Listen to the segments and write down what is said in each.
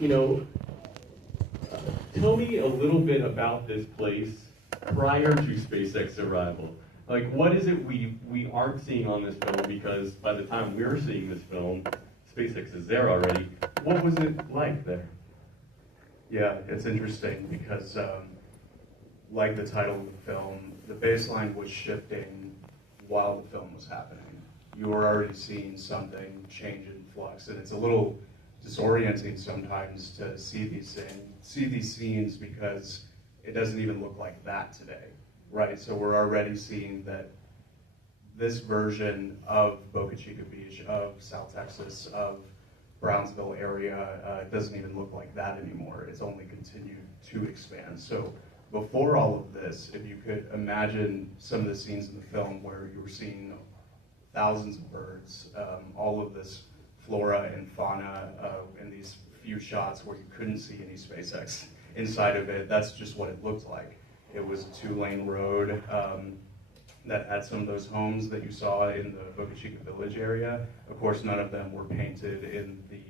you know, tell me a little bit about this place prior to SpaceX arrival. Like, what is it we aren't seeing on this film? Because by the time we're seeing this film, SpaceX is there already. What was it like there? Yeah, it's interesting because, like the title of the film, the baseline was shifting while the film was happening. You were already seeing something change in flux, and it's a little disorienting sometimes to see these scenes because it doesn't even look like that today, right? So we're already seeing that this version of Boca Chica Beach, of South Texas, of Brownsville area doesn't even look like that anymore. It's only continued to expand. So before all of this, if you could imagine some of the scenes in the film where you were seeing thousands of birds, all of this flora and fauna in these few shots where you couldn't see any SpaceX inside of it, that's just what it looked like. It was a 2-lane road that had some of those homes that you saw in the Boca Chica Village area. Of course, none of them were painted in the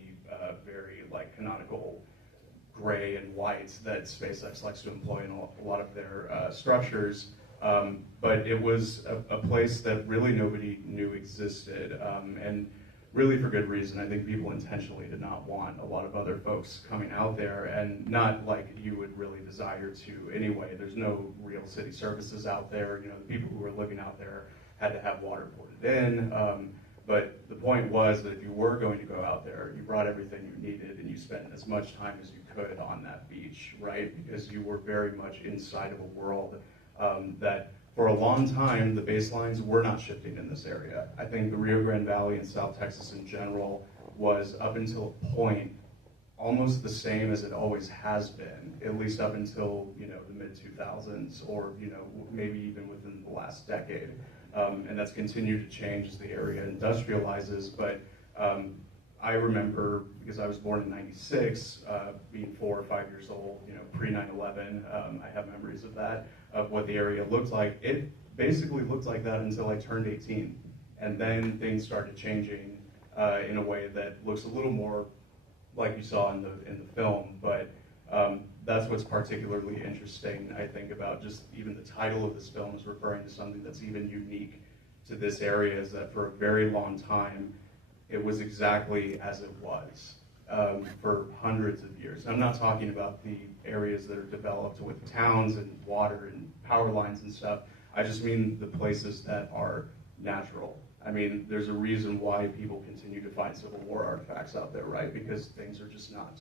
very canonical gray and white that SpaceX likes to employ in a lot of their structures. But it was a place that really nobody knew existed, and really for good reason. I think people intentionally did not want a lot of other folks coming out there, and not like you would really desire to anyway. There's no real city services out there. You know, the people who were living out there had to have water poured in. But the point was that if you were going to go out there, you brought everything you needed and you spent as much time as you could on that beach, right? Because you were very much inside of a world that for a long time, the baselines were not shifting in this area. I think the Rio Grande Valley and South Texas in general was, up until a point, almost the same as it always has been, at least up until, you know, the mid-2000s, or, you know, maybe even within the last decade. And that's continued to change as the area industrializes. But I remember, because I was born in '96, being 4 or 5 years old, you know, pre-9/11, I have memories of that, of what the area looked like. It basically looked like that until I turned 18. And then things started changing in a way that looks a little more like you saw in the film. But that's what's particularly interesting, I think, about just even the title of this film is referring to something that's even unique to this area, is that for a very long time, it was exactly as it was for hundreds of years. I'm not talking about the areas that are developed with towns and water and power lines and stuff. I just mean the places that are natural. I mean, there's a reason why people continue to find Civil War artifacts out there, right? Because things are just not